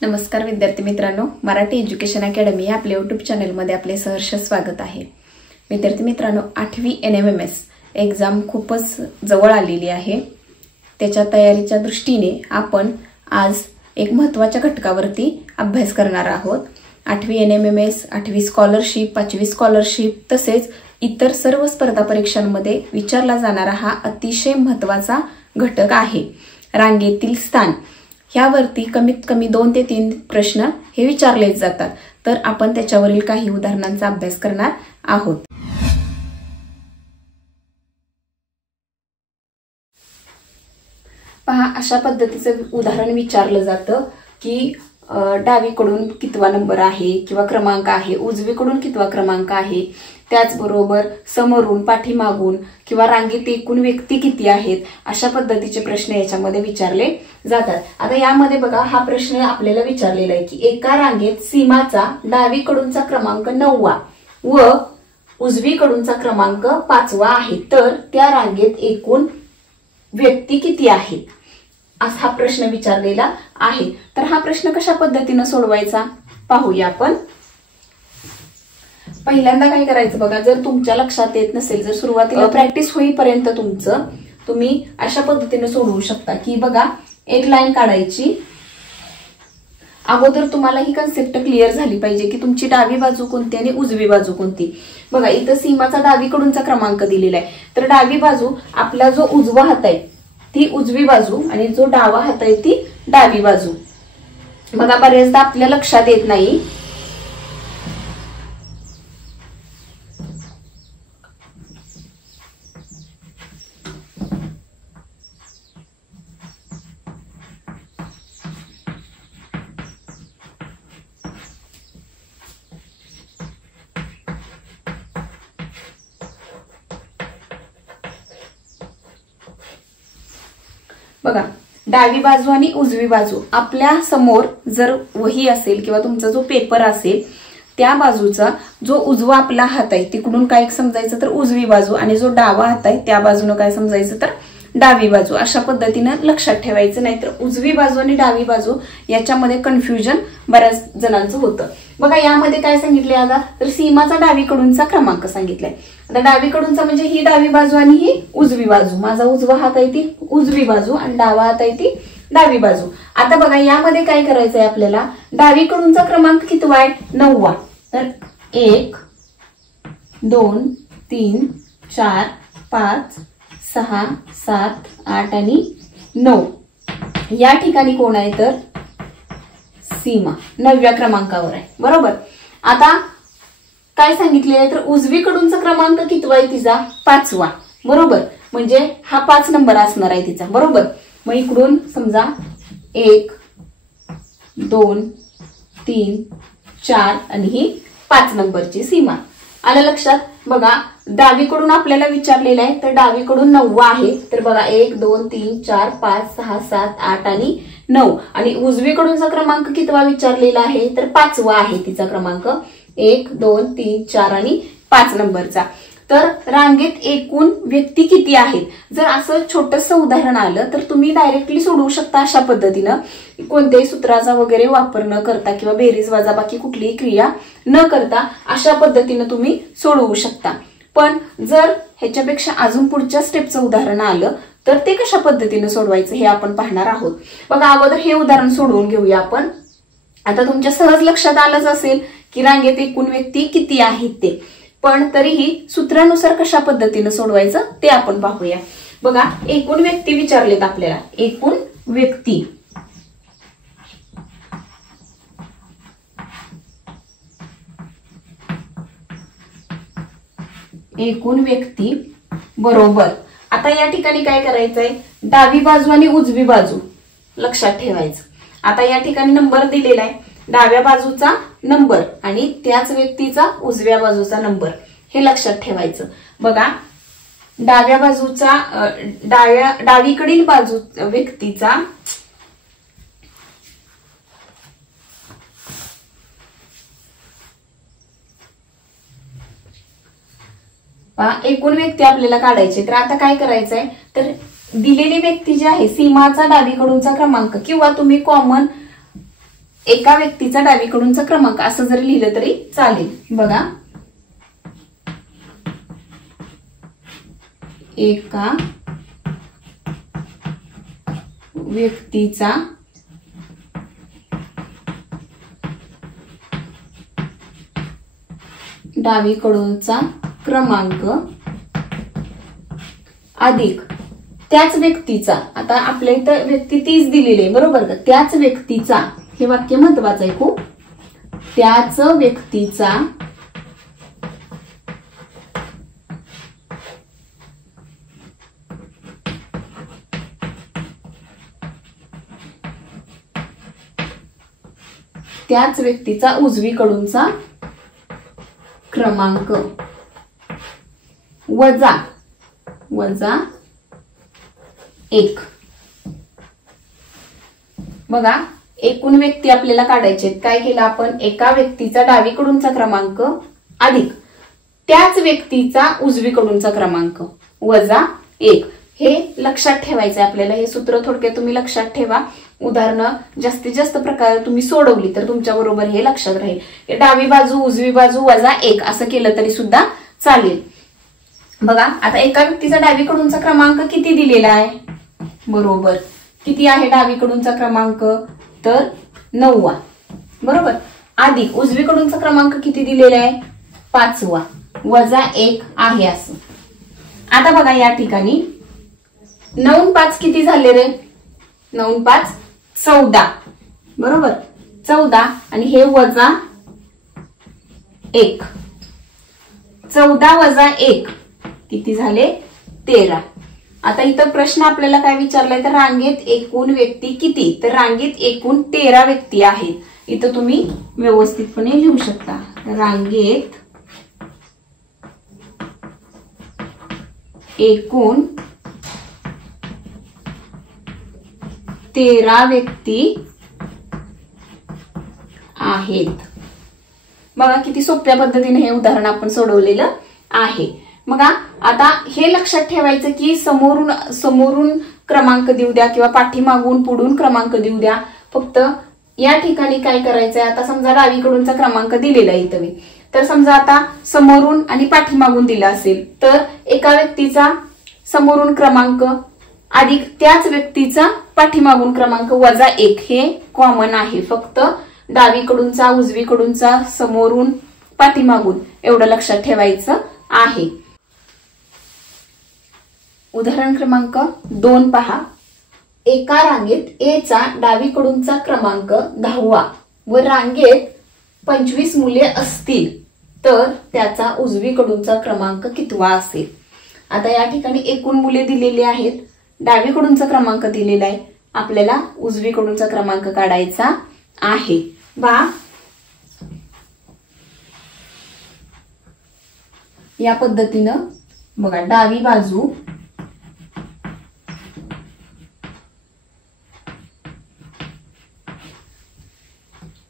नमस्कार विद्यार्थी मित्रांनो, मराठी एज्युकेशन अकॅडमी या आपल्या यूट्यूब चॅनलमध्ये आपले सहर्ष स्वागत आहे। विद्यार्थी मित्रांनो, 8वी NMMS एक्झाम खूपच जवळ आलेली आहे। त्याच्या तयारीच्या दृष्टीने आपण आज एक महत्त्वाच्या घटकावरती अभ्यास करणार आहोत। 8वी NMMS, 8वी स्कॉलरशिप, 5वी स्कॉलरशिप तसेच इतर सर्व स्पर्धा परीक्षांमध्ये विचारला जाणारा हा अतिशय महत्त्वाचा घटक आहे, रांगेतील स्थान। ह्यावरती कमीत कमी 2 ते 3 प्रश्न हे विचारले जातात, तर आपण त्याच्यावरील काही उदाहरणांचा अभ्यास करणार आहोत। पहा, अशा पद्धतीचं उदाहरण विचारलं जातं की डावीकडून कितवा नंबर आहे किंवा क्रमांक आहे, उजवीकडून कितवा क्रमांक आहे, त्याचबरोबर समोरून, पाठीमागून किंवा रांगेत एकूण व्यक्ती किती आहेत, अशा पद्धतीचे प्रश्न याच्यामध्ये विचारले जातात। आता यामध्ये बघा, हा प्रश्न आपल्याला विचारलेला आहे की एका रांगेत सीमाचा डावीकडूनचा क्रमांक 9वा व उजवीकडूनचा क्रमांक 5वा आहे, तर त्या रांगेत एकूण व्यक्ती किती आहेत, असा हा प्रश्न विचारलेला आहे। तर हा प्रश्न कशा पद्धतीने सोडवायचा पाहूया आपण। पहिल्यांदा काय करायचं बघा, जर तुमच्या लक्षात येत नसेल, जर सुरुवातीला प्रॅक्टिस होईपर्यंत तुम्ही अशा पद्धतीने सोडवू शकता की बघा, एक लाईन काढायची। अगोदर तुम्हाला ही कन्सेप्ट क्लिअर झाली पाहिजे की तुमची डावी बाजू कोणती आणि उजवी बाजू कोणती। बघा, इथं सीमाचा डावीकडूनचा क्रमांक दिलेला आहे, तर डावी बाजू आपला जो उजवा हात आहे ती उजवी बाजू आणि जो डावा हात आहे ती डावी बाजू। बघा, बरेचदा आपल्या लक्षात येत नाही। बघा, डावी बाजू आणि उजवी बाजू आपल्या समोर जर वही असेल किंवा तुमचा जो पेपर असेल, त्या बाजूचा जो उजवा आपला हात आहे तिकडून काय समजायचं तर उजवी बाजू, आणि जो डावा हात आहे त्या बाजूने काय समजायचं तर डावी बाजू। अशा पद्धतीने लक्षात ठेवायचं, नाहीतर उजवी बाजू आणि डावी बाजू याच्यामध्ये कन्फ्युजन बऱ्याच जणांचं होतं। बघा, यामध्ये काय सांगितले आता तर सीमाचा डावीकडूनचा क्रमांक सांगितलाय। आता डावीकडूनचा म्हणजे ही डावी बाजू आणि ही उजवी बाजू। माझा उजवा हात आहे ती उजवी बाजू आणि डावा हात आहे ती डावी बाजू। आता बघा, यामध्ये काय करायचंय आपल्याला, डावीकडूनचा क्रमांक कितवा आहे 9वा, तर 1 2 3 4 5 6 7 8 आणि 9 या ठिकाणी कोण आहे तर सीमा 9व्या क्रमांकावर आहे, बरोबर। आता काय सांगितलेलं आहे तर उजवीकडूनचा क्रमांक कितवा आहे तिचा 5वा, बरोबर, म्हणजे हा 5 नंबर असणार आहे तिचा, बरोबर। मग इकडून समजा 1 2 3 4 आणि ही 5 नंबरची सीमा आलं लक्षात। बघा, डावीकडून आपल्याला विचारलेलं आहे तर डावीकडून 9वा आहे, तर बघा 1 2 3 4 5 6 7 8 आणि 9, आणि उजवीकडूनचा क्रमांक कितवा विचारलेला आहे तर 5वा आहे तिचा क्रमांक, 1 2 3 4 आणि 5 नंबरचा। तर रांगेत एकूण व्यक्ती किती आहेत, जर असं छोटंसं उदाहरण आलं तर तुम्ही डायरेक्टली सोडवू शकता अशा पद्धतीनं, कोणत्याही सूत्राचा वगैरे वापर न करता किंवा बेरीज वजाबाकी कुठलीही क्रिया न करता अशा पद्धतीनं तुम्ही सोडवू शकता। पण जर ह्याच्यापेक्षा अजून पुढच्या स्टेपचं उदाहरण आलं तर ते कशा पद्धतीने सोडवायचं हे आपण पाहणार आहोत। बघा, अगोदर हे उदाहरण सोडवून घेऊया आपण। आता तुमच्या सहज लक्षात आलंच असेल की रांगेत एकूण व्यक्ती किती आहेत ते, पण तरीही सूत्रानुसार कशा पद्धतीने सोडवायचं ते आपण पाहूया। बघा, एकूण व्यक्ती विचारलेत आपल्याला, एकूण व्यक्ती एकूण व्यक्ती बरोबर। आता या ठिकाणी काय करायचंय, डावी बाजू आणि उजवी बाजू लक्षात ठेवायचं। आता या ठिकाणी नंबर दिलेला आहे, डाव्या बाजूचा नंबर आणि त्याच व्यक्तीचा उजव्या बाजूचा नंबर हे लक्षात ठेवायचं। बघा, डाव्या बाजूचा डावीकडील बाजू व्यक्तीचा एकूण व्यक्ती आपल्याला काढायचे, तर आता काय करायचंय तर दिलेली व्यक्ती जी आहे सीमाचा डावीकडूनचा क्रमांक किंवा तुम्ही कॉमन एका व्यक्तीचा डावीकडूनचा क्रमांक असं जरी लिहिलं तरी चालेल. बघा, एका व्यक्तीचा डावीकडूनचा क्रमांक अधिक त्याच व्यक्तीचा, आता आपल्या इथं व्यक्ती तीच दिलेली आहे बरोबर का, त्याच व्यक्तीचा, हे वाक्य महत्वाचं आहे खूप, त्याच व्यक्तीचा उजवीकडूनचा क्रमांक वजा 1. बघा, एकूण व्यक्ती आपल्याला काढायचे. काय केलं आपण, एका व्यक्तीचा डावीकडूनचा क्रमांक अधिक त्याच व्यक्तीचा उजवीकडूनचा क्रमांक वजा 1. हे लक्षात ठेवायचंय आपल्याला. हे सूत्र थोडक्यात तुम्ही लक्षात ठेवा. उदाहरणं जास्तीत जास्त प्रकारे तुम्ही सोडवली तर तुमच्या बरोबर हे लक्षात राहील. डावी बाजू उजवी बाजू वजा 1 असं केलं तरी सुद्धा चालेल. बघा, आता एका व्यक्तीचा डावीकडूनचा क्रमांक किती दिलेला आहे, बरोबर किती आहे डावीकडूनचा क्रमांक, तर 9 बरोबर, अधिक उजवीकडूनचा क्रमांक किती दिलेला आहे 5 वजा 1 आहे असं. आता बघा या ठिकाणी 9 5 किती झाले रे, 9 5 14 बरोबर, 14 आणि हे वजा 1, 14 वजा 1 किती झाले 13. आता इथं प्रश्न आपल्याला काय विचारलाय, तर रांगेत एकूण व्यक्ती किती, तर रांगेत एकूण 13 व्यक्ती आहेत. इथं तुम्ही व्यवस्थितपणे लिहू शकता, रांगेत एकूण 13 व्यक्ती आहेत. बघा किती सोप्या पद्धतीने हे उदाहरण आपण सोडवलेलं आहे. मग आता हे लक्षात ठेवायचं की समोरून क्रमांक देऊ द्या किंवा पाठीमागून पुढून क्रमांक देऊ द्या. फक्त या ठिकाणी काय करायचंय, आता समजा डावीकडूनचा क्रमांक दिलेला आहे इथं, तर समजा आता समोरून आणि पाठीमागून दिला असेल तर एका व्यक्तीचा समोरून क्रमांक अधिक त्याच व्यक्तीचा पाठीमागून क्रमांक वजा 1 हे कॉमन आहे. फक्त डावीकडूनचा उजवीकडूनचा समोरून पाठीमागून एवढं लक्षात ठेवायचं आहे. उदाहरण क्रमांक 2 पहा. एका रांगेत ए चा डावीकडूनचा क्रमांक 10 व रांगेत 25 मुले असतील तर त्याचा उजवीकडूनचा क्रमांक कितवा असेल. आता या ठिकाणी एकूण मुले दिलेली आहेत, डावीकडूनचा क्रमांक दिलेला आहे, आपल्याला उजवीकडूनचा क्रमांक काढायचा आहे. या पद्धतीनं बघा, डावी बाजू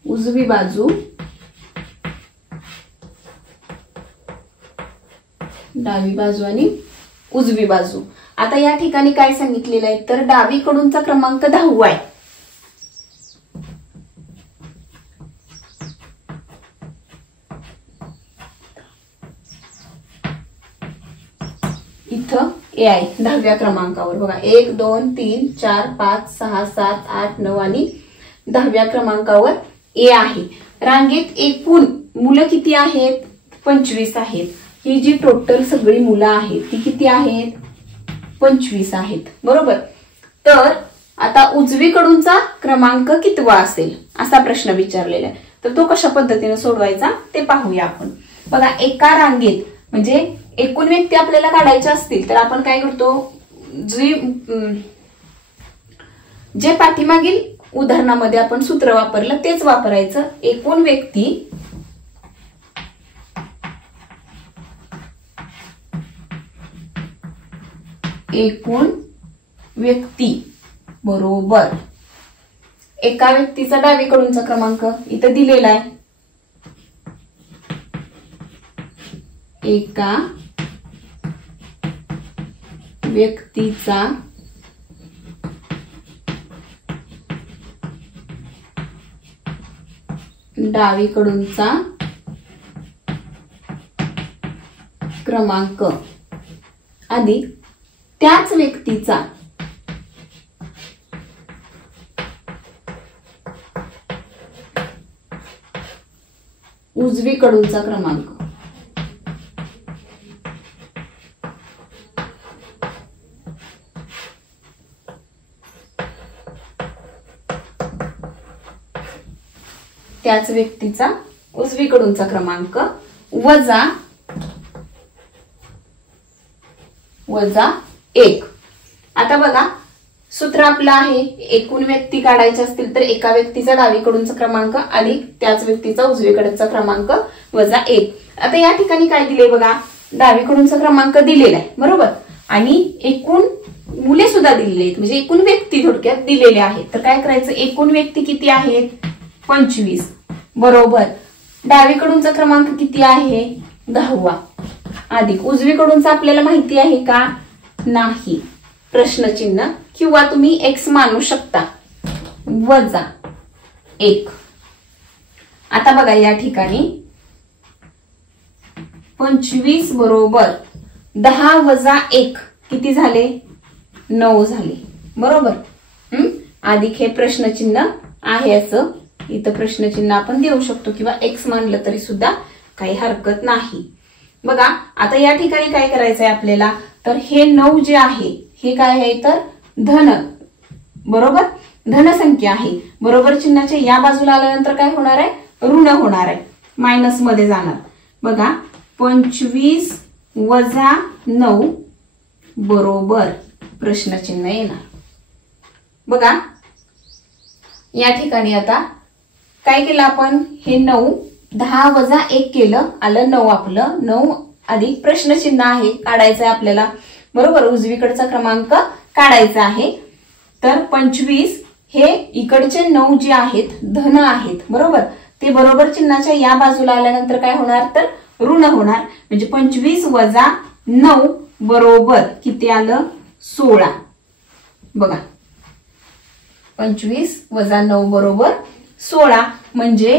उजवी बाजू डावी बाजू आणि उजवी बाजू. आता या ठिकाणी काय सांगितलेलं आहे, तर डावीकडूनचा क्रमांक 10 आहे. इथं ए आहे 10व्या क्रमांकावर. बघा 1 2 3 4 5 6 7 8 9 आणि 10व्या क्रमांकावर ए आहे. रांगेत एकूण मुलं किती आहेत, 25 आहेत. ही जी टोटल सगळी मुलं आहेत ती किती आहेत, 25 आहेत बरोबर. तर आता उजवीकडूनचा क्रमांक कितवा असेल असा प्रश्न विचारलेला आहे. तर तो कशा पद्धतीने सोडवायचा ते पाहूया आपण. बघा, एका रांगेत म्हणजे एकूण व्यक्ती आपल्याला काढायच्या असतील तर आपण काय करतो, जे पाठीमागील उदाहरणामध्ये आपण सूत्र वापरलं तेच वापरायचं. एकूण व्यक्ती बरोबर एका व्यक्तीचा डावीकडूनचा क्रमांक इथं दिलेला आहे. एका व्यक्तीचा डावीकडूनचा क्रमांक अधिक त्याच व्यक्तीचा उजवीकडूनचा क्रमांक. त्याच व्यक्तीचा उजवीकडूनचा क्रमांक वजा 1. आता बघा सूत्र आपलं आहे, एकूण व्यक्ती काढायचे असतील तर एका व्यक्तीचा डावीकडूनचा क्रमांक अधिक त्याच व्यक्तीचा उजवीकडचा क्रमांक वजा 1. आता या ठिकाणी काय दिले बघा, डावीकडूनचा क्रमांक दिलेला आहे बरोबर, आणि एकूण मुले सुद्धा दिलेली आहेत, म्हणजे एकूण व्यक्ती थोडक्यात दिलेले आहेत. तर काय करायचं, एकूण व्यक्ती किती आहेत 25 बरोबर डावीकडूनचा क्रमांक किती आहे 10 अधिक उजवीकडूनचा आपल्याला माहिती आहे का नाही, प्रश्नचिन्ह किंवा तुम्ही x मानू शकता वजा 1. आता बघा या ठिकाणी 25 बरोबर 10 वजा 1 किती झाले 9 झाले बरोबर. अधिक हे प्रश्नचिन्ह आहे, असं इथं प्रश्नचिन्ह आपण देऊ शकतो किंवा x मानलं तरी सुद्धा काही हरकत नाही. बघा आता या ठिकाणी काय करायचंय आपल्याला, तर हे 9 जे आहे हे काय आहे तर धन बरोबर, धनसंख्या आहे. बरोबर चिन्हाच्या या बाजूला आल्यानंतर काय होणार आहे ऋण होणार आहे, मायनस मध्ये जाणार. बघा 25 वजा 9 बरोबर प्रश्नचिन्ह येणार. बघा या ठिकाणी आता काय केलं आपण, हे 9 10 वजा 1 केलं, आलं 9 आपलं. 9 अधिक प्रश्नचिन्ह आहे, काढायचं आहे आपल्याला बरोबर, उजवीकडचा क्रमांक काढायचा आहे. तर 25 हे इकडचे 9 जे आहेत धन आहेत बरोबर, ते बरोबर चिन्हाच्या या बाजूला आल्यानंतर काय होणार तर ऋण होणार. म्हणजे 25 वजा 9 बरोबर किती आलं 16. बघा 25 वजा 9 बरोबर 16. म्हणजे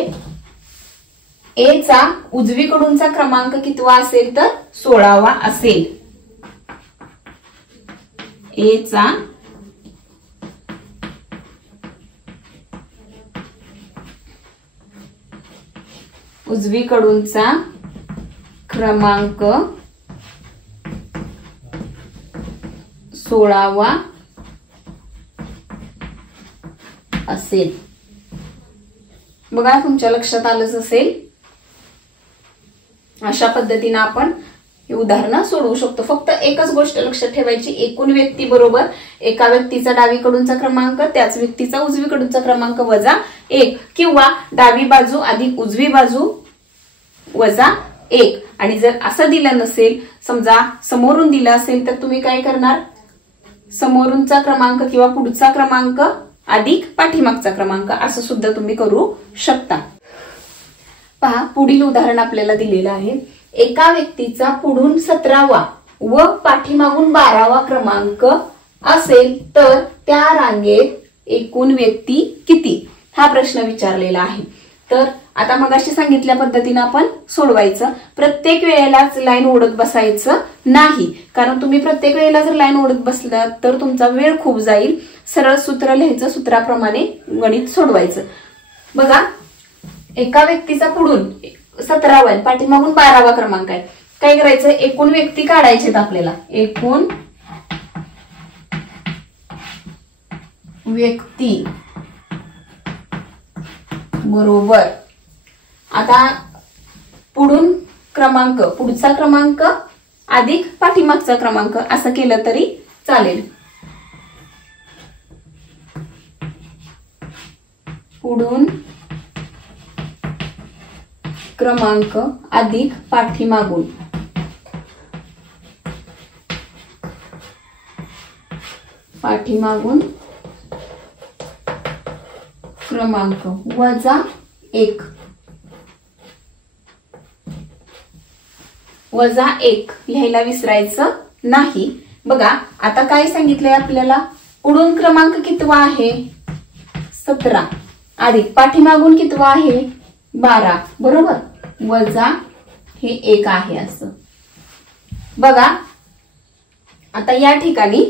ए चा उजवीकडूनचा क्रमांक कितवा असेल तर 16वा असेल. ए चा उजवीकडूनचा क्रमांक 16वा असेल. बघा तुमच्या लक्षात आलंच असेल. अशा पद्धतीने आपण हे उदाहरण सोडवू शकतो. फक्त एकच गोष्ट लक्षात ठेवायची, एकूण व्यक्ती बरोबर एका व्यक्तीचा डावीकडूनचा क्रमांक त्याच व्यक्तीचा उजवीकडूनचा क्रमांक वजा 1 किंवा डावी बाजू अधिक उजवी बाजू वजा 1. आणि जर असं दिलं नसेल, समजा समोरून दिलं असेल, तर तुम्ही काय करणार, समोरूनचा क्रमांक किंवा पुढचा क्रमांक अधिक पाठीमागचा क्रमांक असं सुद्धा तुम्ही करू शकता. पहा पुढील उदाहरण आपल्याला दिलेलं आहे. एका व्यक्तीचा पुढून 17वा व पाठीमागून 12वा क्रमांक असेल तर त्या रांगेत एकूण व्यक्ती किती, हा प्रश्न विचारलेला आहे. तर आता मगाशी सांगितल्या पद्धतीने आपण सोडवायचं. प्रत्येक वेळेलाच लाईन ओढत बसायचं नाही, कारण तुम्ही प्रत्येक वेळेला जर लाईन ओढत बसला तर तुमचा वेळ खूप जाईल. सरळ सूत्र लिहायचं, सूत्राप्रमाणे गणित सोडवायचं. बघा एका व्यक्तीचा पुढून 17वा पाठीमागून 12वा क्रमांक आहे. काय करायचं, एकूण व्यक्ती काढायचे आपल्याला. एकूण व्यक्ती बरोबर आता पुढून क्रमांक, पुढचा क्रमांक अधिक पाठीमागचा क्रमांक असं केलं तरी चालेल. पुढून क्रमांक अधिक पाठीमागून क्रमांक वजा 1 लिहायला विसरायचं नाही. बघा आता काय सांगितलंय आपल्याला, पुढून क्रमांक कितवा आहे 17 अधिक पाठीमागून कितवा आहे 12 बरोबर, वजा हे 1 आहे असं. बघा आता या ठिकाणी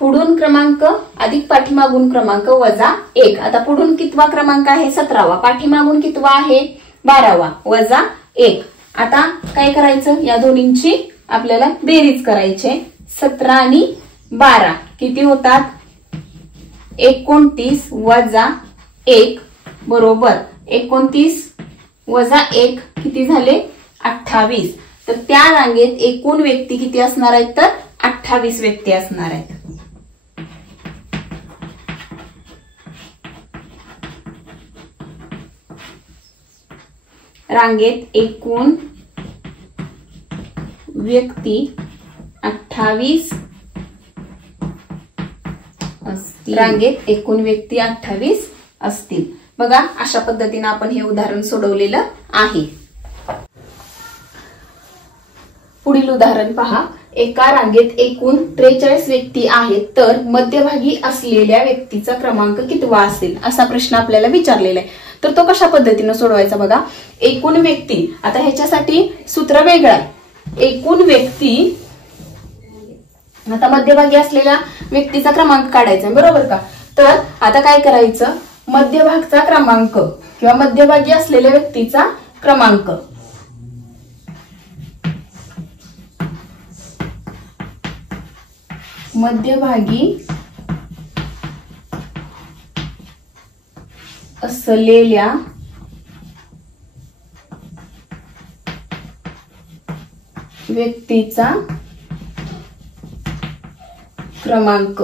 पुढून क्रमांक अधिक पाठीमागून क्रमांक वजा 1. आता पुढून कितवा क्रमांक आहे? 17वा. पाठीमागून कितवा आहे? 12वा वजा 1. आता काय करायचं? या दोन्हींची आपल्याला बेरीज करायची. 17 आणि 12 किती होतात? 29 वजा 1 बरोबर 29 वजा 1 किती झाले? 28. तर त्या रांगेत एकूण व्यक्ती किती असणार आहेत? तर 28 व्यक्ती असणार आहेत. रांगेत एकूण व्यक्ती 28 असतील. रांगेत एकूण व्यक्ती 28 असतील. बघा अशा पद्धतीने आपण हे उदाहरण सोडवलेलं आहे. पुढील उदाहरण पहा. एका रांगेत एकूण 43 व्यक्ती आहेत तर मध्यभागी असलेल्या व्यक्तीचा क्रमांक कितवा असेल असा प्रश्न आपल्याला विचारलेला आहे. तर तो कशा पद्धतीने सोडवायचा बघा. एकूण व्यक्ती, आता ह्याच्यासाठी सूत्र वेगळं आहे. एकूण व्यक्ती, आता मध्यभागी असलेल्या व्यक्तीचा क्रमांक काढायचा बरोबर का. तर आता काय करायचं? मध्यभागचा क्रमांक किंवा मध्यभागी असलेल्या व्यक्तीचा क्रमांक मध्यभागी असलेल्या व्यक्तीचा क्रमांक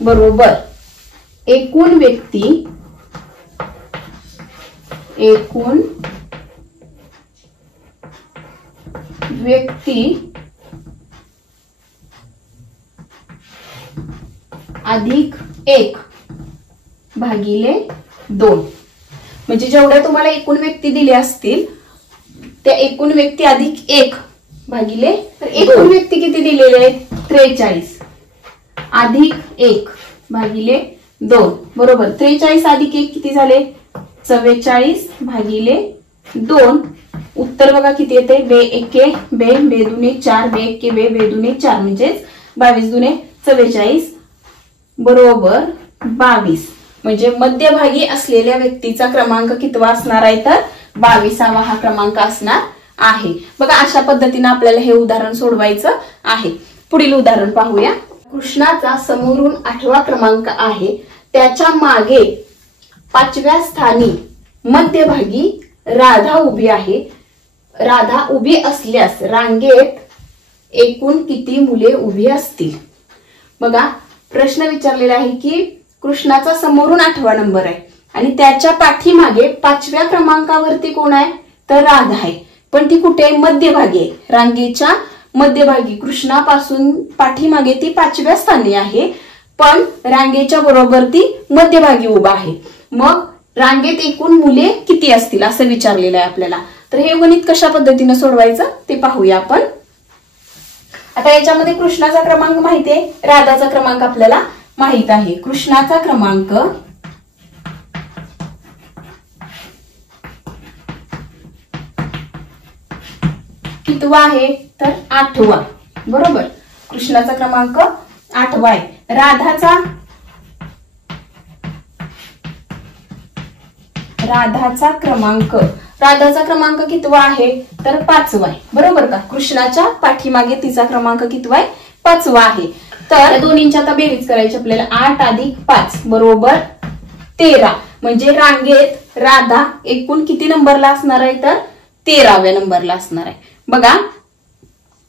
बरोबर एकूण व्यक्ती अधिक 1 भागिले 2. म्हणजे जेवढ्या तुम्हाला एकूण व्यक्ती दिल्या असतील त्या एकूण व्यक्ती अधिक 1 भागिले, तर एकूण व्यक्ती किती दिलेले आहेत? 43 अधिक 1 भागिले 2 बरोबर 43 अधिक 1 किती झाले? 44 भागिले 2. उत्तर बघा किती येते? बे एके बे, बे दुने 4, बे एके बे, बे दुने 4 म्हणजेच 22 दुने 44 बरोबर 22. म्हणजे मध्यभागी असलेल्या व्यक्तीचा क्रमांक कितवा असणार आहे? तर 22वा हा क्रमांक असणार आहे. बघा अशा पद्धतीने आपल्याला हे उदाहरण सोडवायचं आहे. पुढील उदाहरण पाहूया. कृष्णाचा समोरून 8वा क्रमांक आहे. त्याच्या मागे 5व्या स्थानी मध्यभागी राधा उभी आहे. राधा उभी असल्यास रांगेत एकूण किती मुले उभी असतील? बघा प्रश्न विचारलेला आहे की कृष्णाचा समोरून 8वा नंबर आहे आणि त्याच्या पाठीमागे 5व्या क्रमांकावरती कोण आहे? तर राधा आहे. पण ती कुठे? मध्यभागी आहे. रांगेच्या मध्यभागी कृष्णापासून पाठीमागे ती 5व्या स्थानी आहे पण रांगेच्या बरोबर ती मध्यभागी उभा आहे. मग रांगेत एकूण मुले किती असतील असं विचारलेलं आहे आपल्याला. तर हे गणित कशा पद्धतीने सोडवायचं ते पाहूया आपण. आता याच्यामध्ये कृष्णाचा क्रमांक माहिती आहे, राधाचा क्रमांक आपल्याला माहित आहे. कृष्णाचा क्रमांक कितवा आहे? तर 8वा बरोबर. कृष्णाचा क्रमांक 8वा आहे. राधाचा क्रमांक कितवा आहे? तर 5वा आहे बरोबर का. कृष्णाच्या पाठीमागे तिचा क्रमांक कितवा आहे? 5वा आहे. तर दोन्हींची आता बेरीज करायची आपल्याला. 8 अधिक 5 बरोबर 13. म्हणजे रांगेत राधा एकूण किती नंबरला असणार आहे? तर 13व्या नंबरला असणार आहे. बघा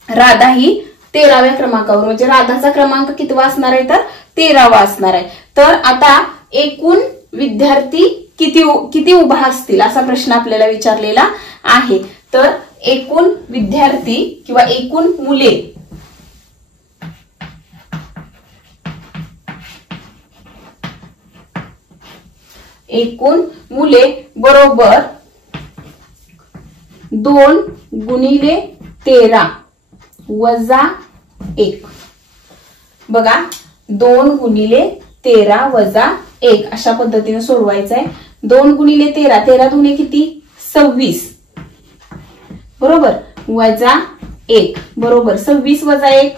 राधा ही 13व्या क्रमांकावर, म्हणजे राधाचा क्रमांक कितवा असणार आहे? तर 13वा असणार आहे. तर आता एकूण विद्यार्थी किती उभा असतील असा प्रश्न आपल्याला विचारलेला आहे. तर एकूण विद्यार्थी किंवा एकूण मुले बरोबर 2 गुणिले 13 वजा 1. बघा 2 गुणिले 13 वजा 1 अशा पद्धतीने सोडवायचं आहे. 2 गुणिले 13, 13 दुने किती 26 बरोबर, वजा 1 बरोबर 26 वजा 1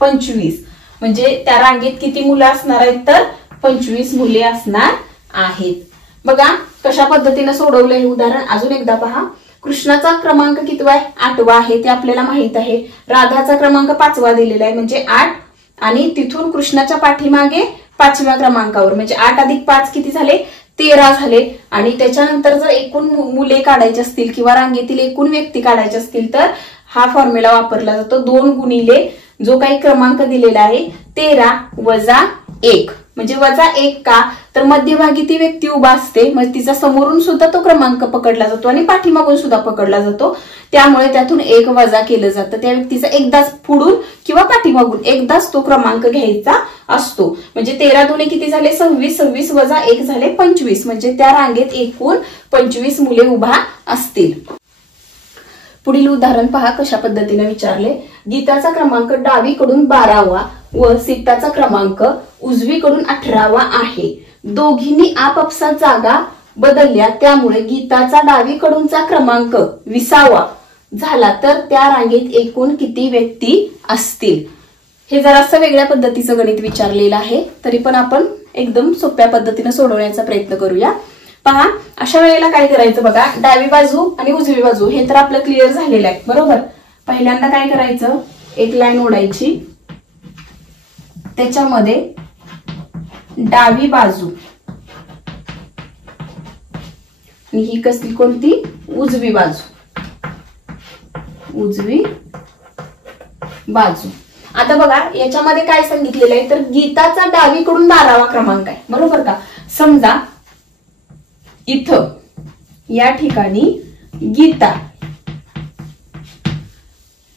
25. म्हणजे त्या रांगेत किती मुलं असणार आहेत तर 25 मुले असणार आहेत. बघा कशा पद्धतीने सोडवलं हे उदाहरण. अजून एकदा पहा. कृष्णाचा क्रमांक कितवा आहे 8वा आहे ते आपल्याला माहित आहे. राधाचा क्रमांक 5वा दिलेला आहे म्हणजे 8 आणि तिथून कृष्णाच्या पाठीमागे 5व्या क्रमांकावर म्हणजे 8 अधिक 5 किती झाले 13 झाले. आणि त्याच्यानंतर जर एकूण मुले काढायची असतील किंवा रांगेतील एकूण व्यक्ती काढायचे असतील तर हा फॉर्म्युला वापरला जातो. 2 गुणिले जो काही क्रमांक दिलेला आहे 13 वजा 1 म्हणजे वजा 1 का तर मध्यभागी ती व्यक्ती उभा असते मग तिचा समोरून सुद्धा तो क्रमांक पकडला जातो आणि पाठीमागून सुद्धा पकडला जातो. त्यामुळे त्यातून 1 वजा केलं जातं. त्या व्यक्तीचा एकदाच पुढून किंवा पाठीमागून एकदाच तो क्रमांक घ्यायचा असतो. म्हणजे 13 दुने किती झाले 26, 26 वजा 1 झाले 25 म्हणजे त्या रांगेत एकूण 25 मुले उभा असतील. पुढील उदाहरण पहा कशा पद्धतीने विचारले. गीताचा क्रमांक डावीकडून 12वा व सीताचा क्रमांक उजवीकडून 18वा आहे. दोघींनी आपापसात जागा बदलल्या त्यामुळे गीताचा डावीकडूनचा क्रमांक 20वा झाला तर त्या रांगेत एकूण किती व्यक्ती असतील. हे जरासं वेगळ्या पद्धतीचं गणित विचारलेलं आहे तरी पण आपण एकदम सोप्या पद्धतीने सोडवण्याचा प्रयत्न करूया. पहा अशा वेळेला काय करायचं बघा. डावी बाजू आणि उजवी बाजू हे तर आपलं क्लिअर झालेलं आहे बरोबर. पहिल्यांदा काय करायचं एक लाईन ओढायची त्याच्यामध्ये डावी बाजू आणि ही कसली कोणती उजवी बाजू, उजवी बाजू. आता बघा याच्यामध्ये काय सांगितलेलं आहे तर गीताचा डावीकडून 12वा क्रमांक आहे बरोबर का. समजा इथं या ठिकाणी गीता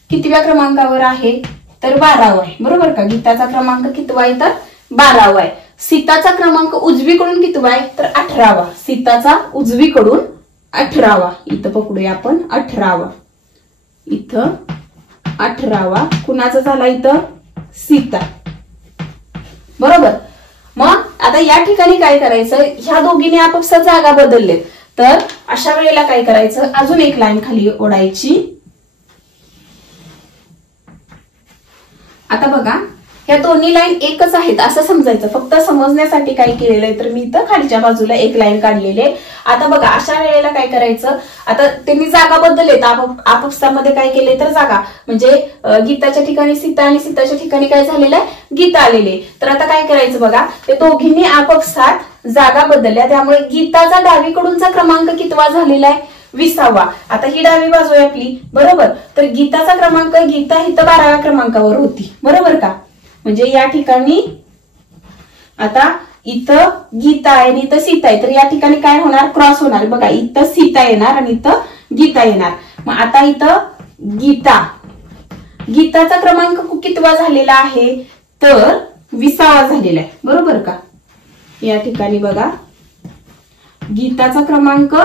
कितव्या क्रमांकावर आहे तर 12वा आहे बरोबर का. गीताचा क्रमांक कितवा आहे तर 12वा आहे. सीताचा क्रमांक उजवीकडून कितवा आहे तर 18वा. सीताचा उजवीकडून 18वा इथं पकडूया आपण 18वा. इथं 18वा कुणाचा झाला इथं सीता बरोबर. मग आता या ठिकाणी काय करायचं ह्या दोघींनी आपापसात जागा बदलले तर अशा वेळेला काय करायचं अजून एक लाईन खाली ओढायची. आता बघा ह्या दोन्ही लाईन एकच आहेत असं समजायचं. फक्त समजण्यासाठी काय केलेलं आहे तर मी इथं खालच्या बाजूला एक लाईन काढलेली आहे. आता बघा अशा वेळेला काय करायचं आता त्यांनी जागा बदललेत आपापसामध्ये काय केले तर जागा म्हणजे गीताच्या ठिकाणी सीता आणि सीताच्या ठिकाणी काय झालेलं आहे गीता आलेले. तर आता काय करायचं बघा ते दोघींनी आपापसात जागा बदलल्या त्यामुळे गीताचा डावीकडूनचा क्रमांक कितवा झालेला आहे 20वा. आता ही डावी बाजू आहे आपली बरोबर. तर गीताचा क्रमांक गीता इथं 12व्या क्रमांकावर होती बरोबर का. म्हणजे या ठिकाणी आता इथं गीता आहे आणि इथं सीता आहे तर या ठिकाणी काय होणार क्रॉस होणार बघा. इथं सीता येणार आणि इथं गीता येणार. मग आता इथं गीताचा क्रमांक कितवा झालेला आहे तर 20वा झालेला आहे बरोबर का. या ठिकाणी बघा गीताचा क्रमांक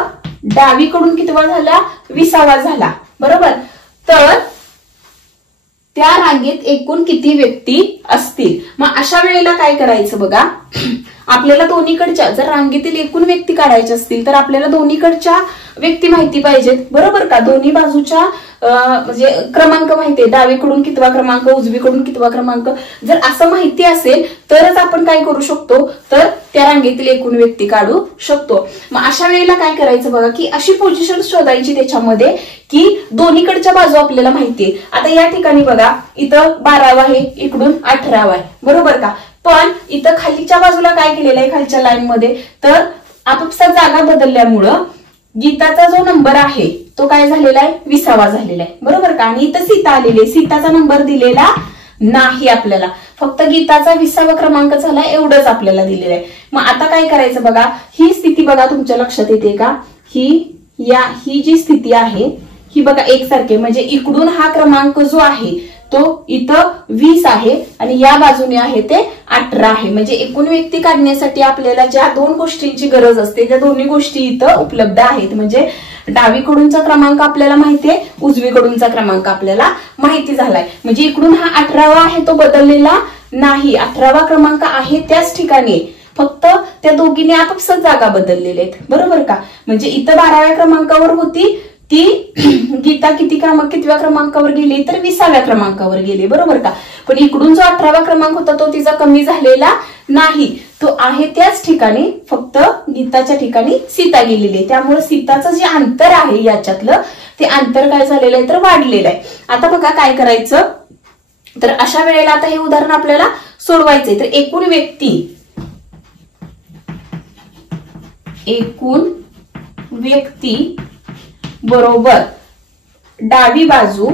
डावीकडून कितवा झाला 20वा झाला बरोबर. तर त्या रांगेत एकूण किती व्यक्ती असतील. मग अशा वेळेला काय करायचं बघा आपल्याला दोन्हीकडच्या जर रांगेतील एकूण व्यक्ती काढायच्या असतील तर आपल्याला दोन्हीकडच्या व्यक्ती माहिती पाहिजेत बरोबर का. दोन्ही बाजूच्या म्हणजे क्रमांक माहितीये डावीकडून कितवा क्रमांक उजवीकडून कितवा क्रमांक जर असं माहिती असेल तरच आपण काय करू शकतो तर त्या रांगेतील एकूण व्यक्ती काढू शकतो. मग अशा वेळेला काय करायचं बघा की अशी पोझिशन शोधायची त्याच्यामध्ये की दोन्हीकडच्या बाजू आपल्याला माहितीये. आता या ठिकाणी बघा इथं 12वा आहे इकडून 18वा आहे बरोबर का. पण इथं खालीच्या बाजूला काय केलेलं आहे खालच्या लाईन मध्ये तर आपापसात जागा बदलल्यामुळं गीताचा जो नंबर आहे तो काय झालेला आहे 20वा झालेला आहे बरोबर का. आणि इथं सीता आलेली आहे सीताचा नंबर दिलेला नाही आपल्याला फक्त गीताचा 20वा क्रमांक झाला एवढंच आपल्याला दिलेलं आहे. मग आता काय करायचं बघा ही स्थिती बघा तुमच्या लक्षात येते का. ही जी स्थिती आहे ही बघा एकसारखी म्हणजे इकडून हा क्रमांक जो आहे तो इथं 20 आहे आणि या बाजूने आहे ते 18 आहे. म्हणजे एकूण व्यक्ती काढण्यासाठी आपल्याला ज्या दोन गोष्टींची गरज असते त्या दोन्ही गोष्टी इथं उपलब्ध आहेत. म्हणजे डावीकडूनचा क्रमांक आपल्याला माहितीये, उजवीकडूनचा क्रमांक आपल्याला माहिती झालाय. म्हणजे इकडून हा 18वा आहे तो बदललेला नाही. 18वा क्रमांक आहे त्याच ठिकाणी, फक्त त्या दोघींनी आपापसात जागा बदललेल्या आहेत. बरोबर का? म्हणजे इथं 12व्या क्रमांकावर होती ती गीता कितव्या क्रमांकावर गेली, तर 20व्या क्रमांकावर गेली. बरोबर का? पण इकडून जो 18वा क्रमांक होता तो तिचा कमी झालेला नाही, तो आहे त्याच ठिकाणी, फक्त गीताच्या ठिकाणी सीता गेलेली आहे. त्यामुळे सीताचं जे अंतर आहे याच्यातलं ते अंतर काय झालेलं आहे तर वाढलेलं आहे. आता बघा काय करायचं, तर अशा वेळेला आता हे उदाहरण आपल्याला सोडवायचंय. तर एकूण व्यक्ती बरोबर डावी बाजू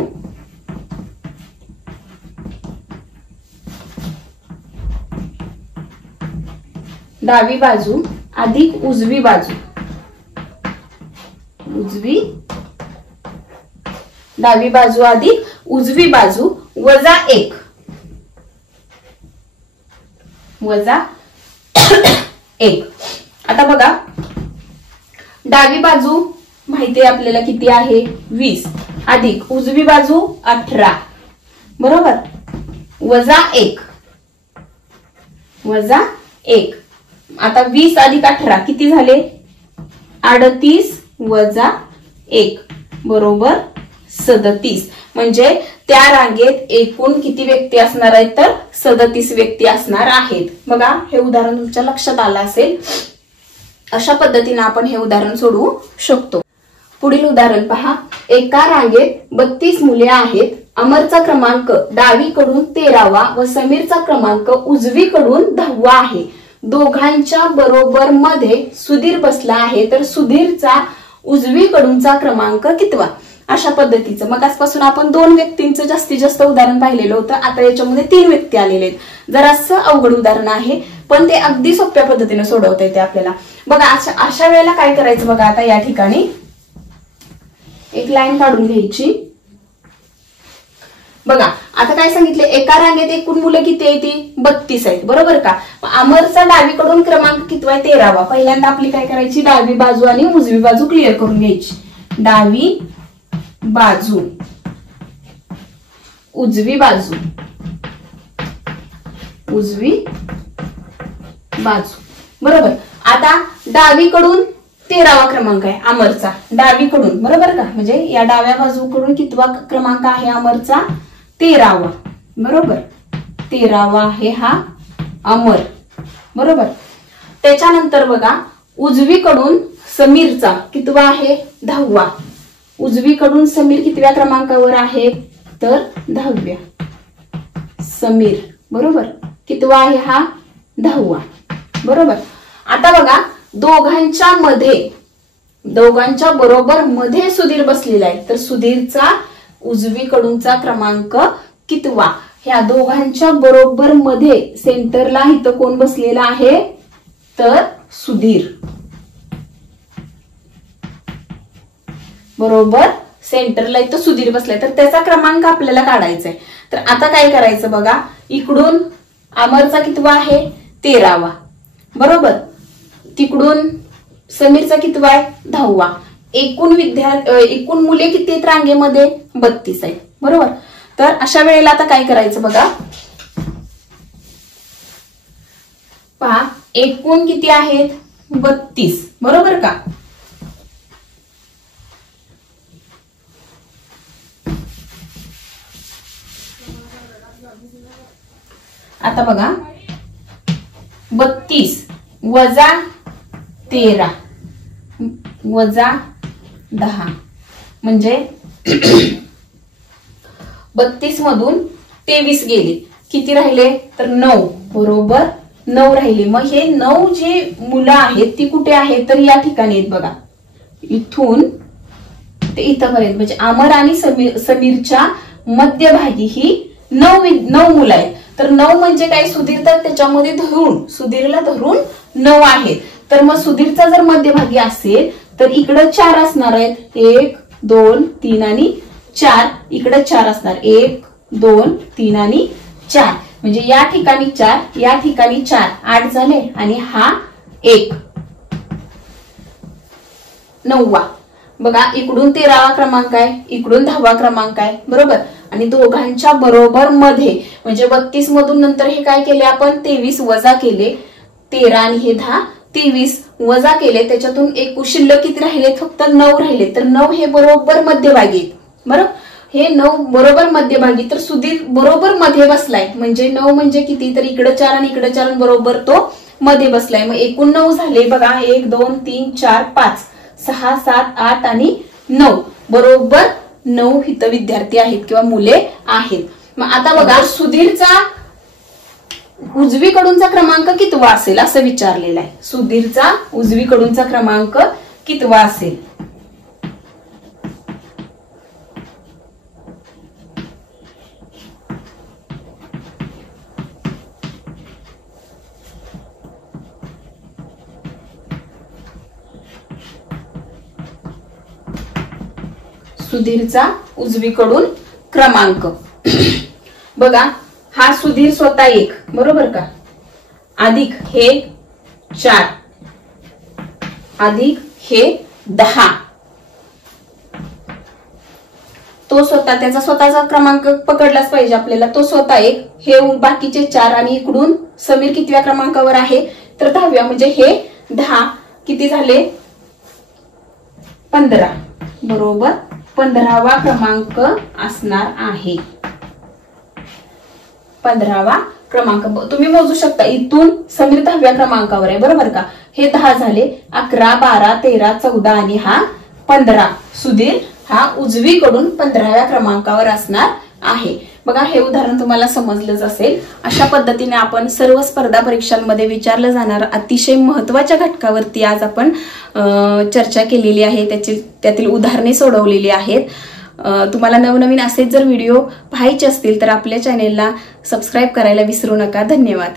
अधिक उजवी बाजू, डावी बाजू अधिक उजवी बाजू वजा 1 आता बघा डावी बाजू माहितीये आपल्याला किती आहे 20 अधिक उजवी बाजू 18 बरोबर, वजा 1 आता 20 अधिक 18 किती झाले 38 वजा 1 बरोबर 37. म्हणजे त्या रांगेत एकूण किती व्यक्ती असणार आहेत तर 37 व्यक्ती असणार आहेत. बघा हे उदाहरण तुमच्या लक्षात आलं असेल. अशा पद्धतीने आपण हे उदाहरण सोडवू शकतो. पुढील उदाहरण पहा. एका रांगेत 32 मुले आहेत. अमरचा क्रमांक डावीकडून 13वा व समीरचा क्रमांक उजवीकडून 10वा आहे. दोघांच्या बरोबर मध्ये सुधीर बसला आहे, तर सुधीरचा उजवीकडूनचा क्रमांक कितवा? अशा पद्धतीचं. मग आजपासून आपण 2 व्यक्तींचं जास्तीत जास्त उदाहरण पाहिलेलं होतं. आता याच्यामध्ये 3 व्यक्ती आलेले आहेत. जरासं अवघड उदाहरण आहे, पण ते अगदी सोप्या पद्धतीने सोडवता येते आपल्याला. बघा अशा वेळेला काय करायचं बघा. आता या ठिकाणी एक लाईन काढून घ्यायची. बघा आता काय सांगितले, एका रांगेत एकूण मुलं किती आहेत ती 32 आहेत. बरोबर का? अमरचा डावीकडून क्रमांक कितवा आहे 13वा. पहिल्यांदा आपली काय करायची, डावी बाजू आणि उजवी बाजू क्लिअर करून घ्यायची. डावी बाजू उजवी बाजू बरोबर. आता डावीकडून 13वा क्रमांक आहे अमरचा, डावीकडून बरोबर का, म्हणजे या डाव्या बाजूकडून कितवा क्रमांक आहे अमरचा 13वा बरोबर. 13वा आहे हा अमर बरोबर. त्याच्यानंतर बघा उजवीकडून समीरचा कितवा आहे 10वा. उजवीकडून समीर कितव्या क्रमांकावर आहे तर 10व्या. समीर बरोबर कितवा आहे हा 10वा बरोबर. आता बघा दोघांच्या बरोबर मध्ये सुधीर बसलेला आहे, तर सुधीरचा उजवीकडूनचा क्रमांक कितवा. ह्या दोघांच्या बरोबर मध्ये सेंटरला इथं कोण बसलेला आहे तर सुधीर बरोबर. सेंटरला इथं सुधीर बसलाय, तर त्याचा क्रमांक आपल्याला काढायचा आहे. तर आता काय करायचं बघा, इकडून अमरचा कितवा आहे 13वा बरोबर, तिकडून समीरचा कितवा आहे 10वा. एकूण मुले किती आहेत रांगेमध्ये 32 आहेत बरोबर. तर अशा वेळेला आता काय करायचं बघा, पहा एकूण किती आहेत 32 बरोबर का. आता बघा 32 वजा 13 वजा 10 म्हणजे 32 मधून 23 गेले, किती राहिले तर 9 बरोबर 9 राहिले. मग हे 9 जे मुलं आहेत ती कुठे आहेत तर या ठिकाणी आहेत बघा, इथून ते इथपर्यंत. म्हणजे अमर आणि समीरच्या मध्यभागी ही 9 मुलं आहेत. तर 9 म्हणजे काय, सुधीर तर त्याच्यामध्ये सुधीरला धरून 9 आहेत. तर मग सुधीरचा जर मध्यभागी असेल तर इकडं 4 असणार आहेत, 1 2 3 आणि 4. इकडं 4 असणार, 1 2 3 आणि 4. म्हणजे या ठिकाणी 4, या ठिकाणी 4, 8 झाले आणि हा 1 9वा. बघा इकडून 13वा क्रमांक आहे, इकडून 10वा क्रमांक आहे, बरोबर. आणि दोघांच्या बरोबर मध्ये म्हणजे 32 मधून नंतर हे काय केले आपण 23 वजा केले, 13 आणि हे 10 23 वजा केले, त्याच्यातून एक शिल्लक किती राहिले फक्त 9 राहिले. तर 9 हे बरोबर मध्यभागी आहेत, बरोबर. हे 9 बरोबर मध्यभागी, तर सुधीर बरोबर मध्ये बसलाय. म्हणजे 9 म्हणजे किती, तर इकडे 4 आणि इकडे 4 बरोबर तो मध्ये बसलाय. मग एकूण 9 झाले बघा, 1 2 3 4 5 6 7 8 आणि 9 बरोबर 9 इथं विद्यार्थी आहेत किंवा मुले आहेत. मग आता बघा सुधीरचा उजवीकडूनचा क्रमांक कितवा असेल असं विचारलेला आहे. सुधीरचा उजवीकडूनचा क्रमांक कितवा असेल. सुधीरचा उजवीकडून क्रमांक बघा, हा सुधीर स्वतः 1 बरोबर का, अधिक हे 4 अधिक हे 10, तो स्वतः त्याचा स्वतःचा क्रमांक पकडलाच पाहिजे आपल्याला. तो स्वतः 1, हे बाकीचे 4 आणि इकडून समीर कितव्या क्रमांकावर आहे तर 10व्या. म्हणजे हे 10 किती झाले 15 बरोबर 15वा क्रमांक असणार आहे. 15वा क्रमांक तुम्ही मोजू शकता. इथून समीर 10व्या क्रमांकावर आहे बरोबर का. हे 10 झाले, 11 12 13 14 आणि हा 15. सुधीर हा उजवीकडून 15व्या क्रमांकावर असणार आहे. बघा हे उदाहरण तुम्हाला समजलंच असेल. अशा पद्धतीने आपण सर्व स्पर्धा परीक्षांमध्ये विचारलं जाणार अतिशय महत्वाच्या घटकावरती आज आपण चर्चा केलेली आहे. त्यातील उदाहरणे सोडवलेली आहेत. तुम्हाला नवनवीन असेच जर व्हिडिओ पाहायचे असतील तर आपल्या चॅनेलला सबस्क्राईब करायला विसरू नका. धन्यवाद.